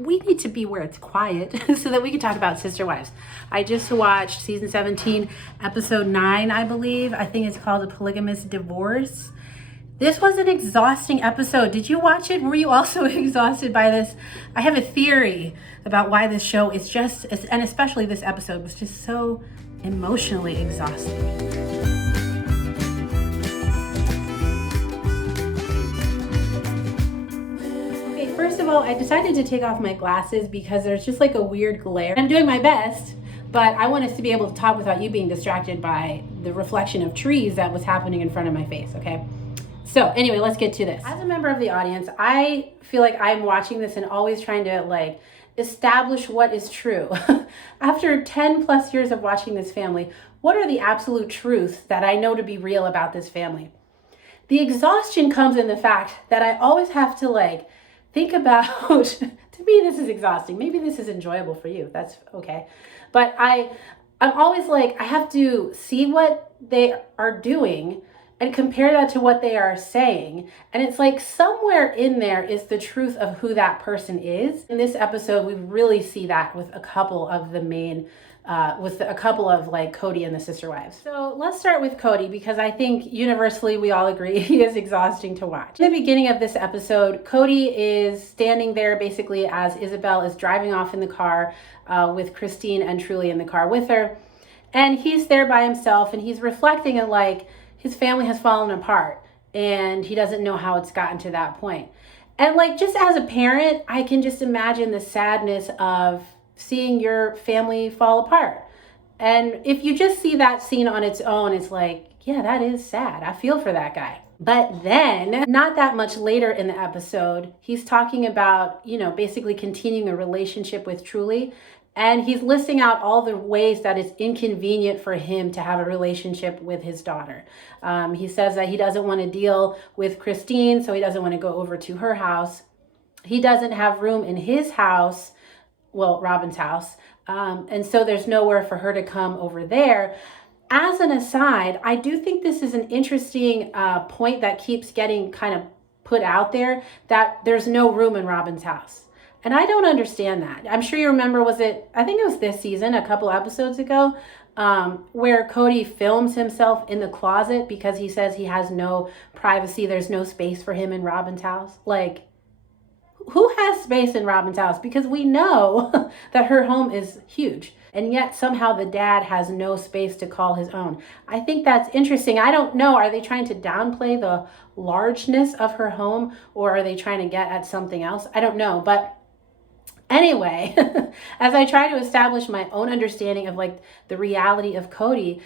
we need to be where it's quiet so that we can talk about Sister Wives. I just watched season 17, episode 9, I believe. I think it's called A Polygamous Divorce. This was an exhausting episode. Did you watch it? Were you also exhausted by this? I have a theory about why this show is just, and especially this episode, was just so emotionally exhausting. Okay, first of all, I decided to take off my glasses because there's just like a weird glare. I'm doing my best, but I want us to be able to talk without you being distracted by the reflection of trees that was happening in front of my face, okay? So anyway, let's get to this. As a member of the audience, I feel like I'm watching this and always trying to like establish what is true. After 10 plus years of watching this family, what are the absolute truths that I know to be real about this family? The exhaustion comes in the fact that I always have to like think about, to me this is exhausting. Maybe this is enjoyable for you, that's okay. But I'm always like, I have to see what they are doing and compare that to what they are saying. And it's like somewhere in there is the truth of who that person is. In this episode, we really see that with a couple of the main, a couple of like Cody and the Sister Wives. So let's start with Cody because I think universally we all agree he is exhausting to watch. In the beginning of this episode, Cody is standing there basically as Isabel is driving off in the car with Christine and Truly in the car with her. And he's there by himself and he's reflecting on like, his family has fallen apart and he doesn't know how it's gotten to that point. And like, just as a parent, I can just imagine the sadness of seeing your family fall apart. And if you just see that scene on its own, it's like, yeah, that is sad. I feel for that guy. But then not that much later in the episode, he's talking about, you know, basically continuing a relationship with Truly. And he's listing out all the ways that it's inconvenient for him to have a relationship with his daughter. He says that he doesn't want to deal with Christine, so he doesn't want to go over to her house. He doesn't have room in his house, well, Robin's house, and so there's nowhere for her to come over there. As an aside, I do think this is an interesting point that keeps getting kind of put out there, that there's no room in Robin's house. And I don't understand that. I'm sure you remember, I think it was this season, a couple episodes ago, where Cody films himself in the closet because he says he has no privacy. There's no space for him in Robin's house. Like, who has space in Robin's house? Because we know that her home is huge. And yet somehow the dad has no space to call his own. I think that's interesting. I don't know. Are they trying to downplay the largeness of her home, or are they trying to get at something else? I don't know. But anyway, as I try to establish my own understanding of like the reality of Cody,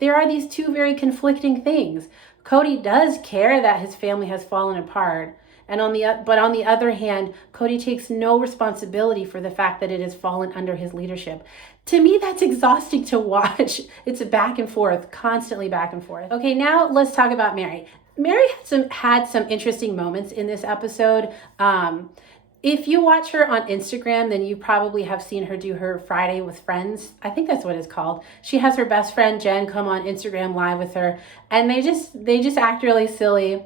there are these two very conflicting things. Cody does care that his family has fallen apart. And on the other hand, Cody takes no responsibility for the fact that it has fallen under his leadership. To me, that's exhausting to watch. It's a back and forth, constantly back and forth. Okay, now let's talk about Mary. Mary had some interesting moments in this episode. If you watch her on Instagram, then you probably have seen her do her Friday with Friends. I think that's what it's called. She has her best friend Jen come on Instagram live with her, and they just act really silly.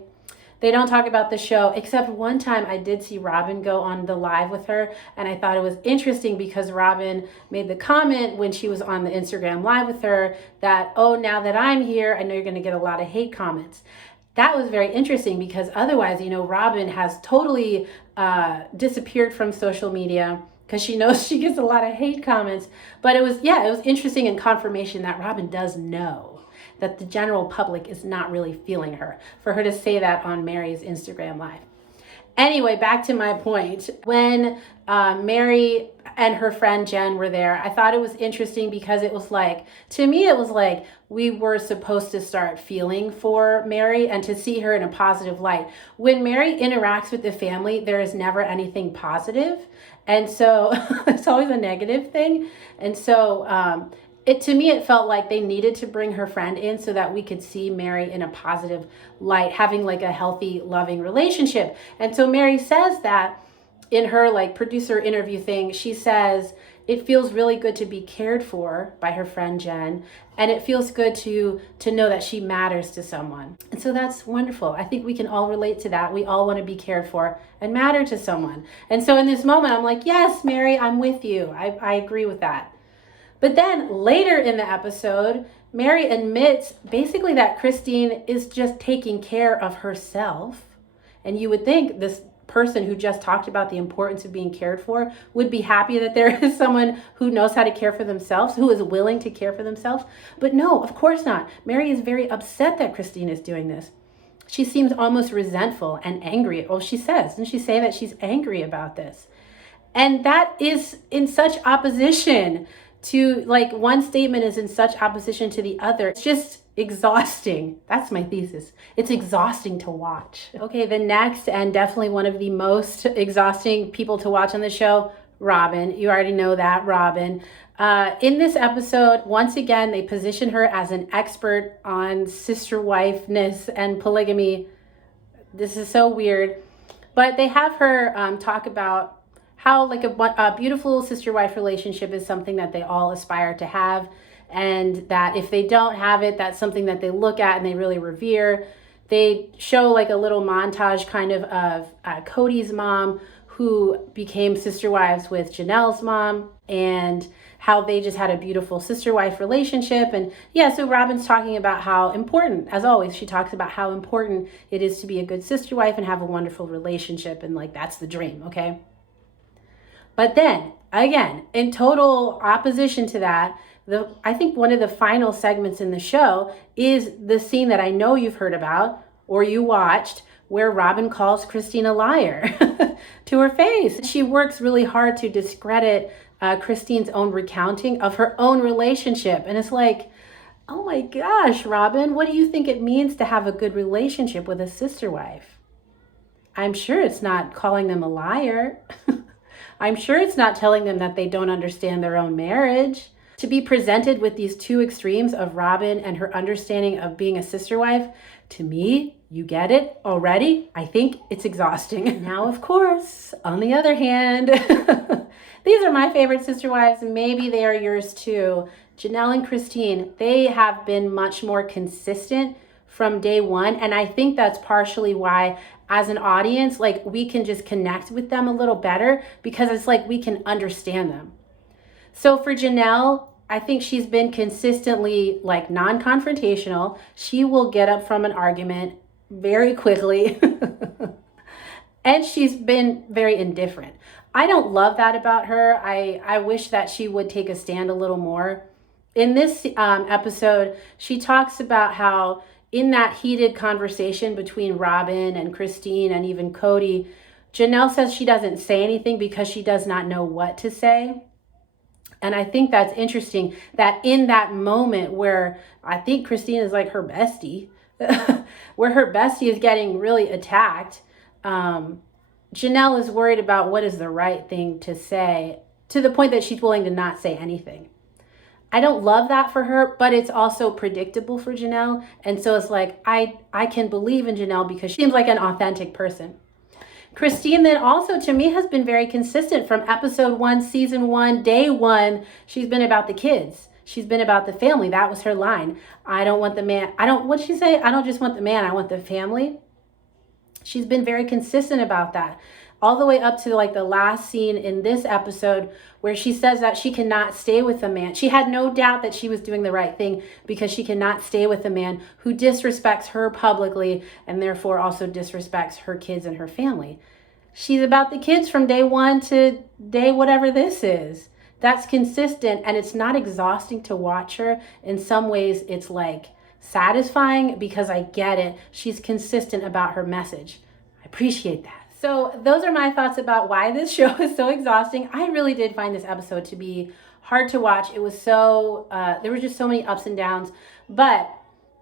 They don't talk about the show, except one time I did see Robin go on the live with her, and I thought it was interesting because Robin made the comment when she was on the Instagram live with her that, oh, now that I'm here, I know you're going to get a lot of hate comments. That was very interesting because otherwise, you know, Robin has totally disappeared from social media because she knows she gets a lot of hate comments. But it was interesting and confirmation that Robin does know that the general public is not really feeling her, for her to say that on Mary's Instagram live. Anyway, back to my point. When Mary and her friend Jen were there, I thought it was interesting because it was like, to me, it was like we were supposed to start feeling for Mary and to see her in a positive light. When Mary interacts with the family, there is never anything positive. And so it's always a negative thing. And so to me, it felt like they needed to bring her friend in so that we could see Mary in a positive light, having like a healthy, loving relationship. And so Mary says that in her like producer interview thing, she says it feels really good to be cared for by her friend Jen, and it feels good to know that she matters to someone. And so that's wonderful. I think we can all relate to that. We all want to be cared for and matter to someone. And so in this moment, I'm like, yes, Mary, I'm with you. I agree with that. But then later in the episode, Mary admits basically that Christine is just taking care of herself. And you would think this person who just talked about the importance of being cared for would be happy that there is someone who knows how to care for themselves, who is willing to care for themselves. But no, of course not. Mary is very upset that Christine is doing this. She seems almost resentful and angry. Oh, she says, doesn't she say that she's angry about this? And that is in such opposition to, like, one statement is in such opposition to the other. It's just exhausting. That's my thesis. It's exhausting to watch. Okay, the next and definitely one of the most exhausting people to watch on the show, Robin. You already know that, Robin. In this episode, once again, they position her as an expert on sister-wifeness and polygamy. This is so weird. But they have her talk about how like a beautiful sister-wife relationship is something that they all aspire to have, and that if they don't have it, that's something that they look at and they really revere. They show like a little montage kind of Cody's mom, who became sister wives with Janelle's mom, and how they just had a beautiful sister-wife relationship. And yeah, so Robin's talking about how important, as always, she talks about how important it is to be a good sister wife and have a wonderful relationship, and like that's the dream, okay? But then, again, in total opposition to that, I think one of the final segments in the show is the scene that I know you've heard about or you watched, where Robin calls Christine a liar to her face. She works really hard to discredit Christine's own recounting of her own relationship. And it's like, oh my gosh, Robin, what do you think it means to have a good relationship with a sister wife? I'm sure it's not calling them a liar. I'm sure it's not telling them that they don't understand their own marriage. To be presented with these two extremes of Robin and her understanding of being a sister wife, to me, you get it already. I think it's exhausting. Now, of course, on the other hand, these are my favorite sister wives, and maybe they are yours too. Janelle and Christine, they have been much more consistent from day one. And I think that's partially why, as an audience, like we can just connect with them a little better, because it's like we can understand them. So for Janelle, I think she's been consistently like non-confrontational. She will get up from an argument very quickly. And she's been very indifferent. I don't love that about her. I wish that she would take a stand a little more. In this episode, she talks about how in that heated conversation between Robin and Christine and even Cody, Janelle says she doesn't say anything because she does not know what to say. And I think that's interesting that in that moment where I think Christine is like her bestie, where her bestie is getting really attacked, Janelle is worried about what is the right thing to say, to the point that she's willing to not say anything. I don't love that for her, but it's also predictable for Janelle. And so it's like, I can believe in Janelle because she seems like an authentic person. Christine then also, to me, has been very consistent from episode 1, season 1, day 1. She's been about the kids. She's been about the family. That was her line. I don't want the man. What did she say? I don't just want the man. I want the family. She's been very consistent about that. All the way up to like the last scene in this episode where she says that she cannot stay with a man. She had no doubt that she was doing the right thing because she cannot stay with a man who disrespects her publicly and therefore also disrespects her kids and her family. She's about the kids from day 1 to day whatever this is. That's consistent, and it's not exhausting to watch her. In some ways, it's like satisfying because I get it. She's consistent about her message. I appreciate that. So those are my thoughts about why this show is so exhausting. I really did find this episode to be hard to watch. It was so, there were just so many ups and downs, but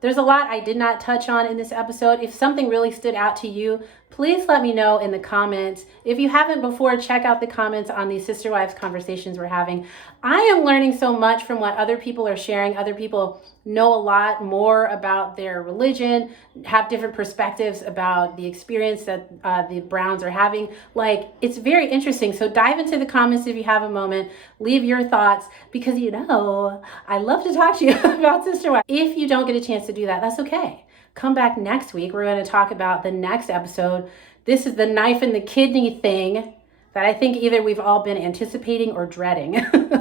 there's a lot I did not touch on in this episode. If something really stood out to you, Please let me know in the comments. If you haven't before, check out the comments on these sister wives conversations we're having. I am learning so much from what other people are sharing. Other people know a lot more about their religion, have different perspectives about the experience that the Browns are having. Like, it's very interesting. So dive into the comments if you have a moment. Leave your thoughts, because I love to talk to you about sister wives. If you don't get a chance to do that, that's okay. Come back next week. We're going to talk about the next episode. This is the knife and the kidney thing that I think either we've all been anticipating or dreading.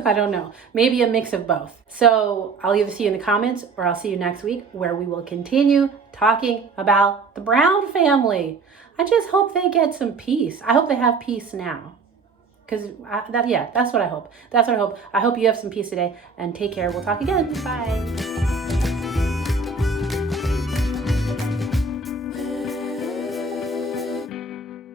I don't know. Maybe a mix of both. So I'll either see you in the comments or I'll see you next week, where we will continue talking about the Brown family. I just hope they get some peace. I hope they have peace now. Because that's what I hope. That's what I hope. I hope you have some peace today, and take care. We'll talk again. Bye.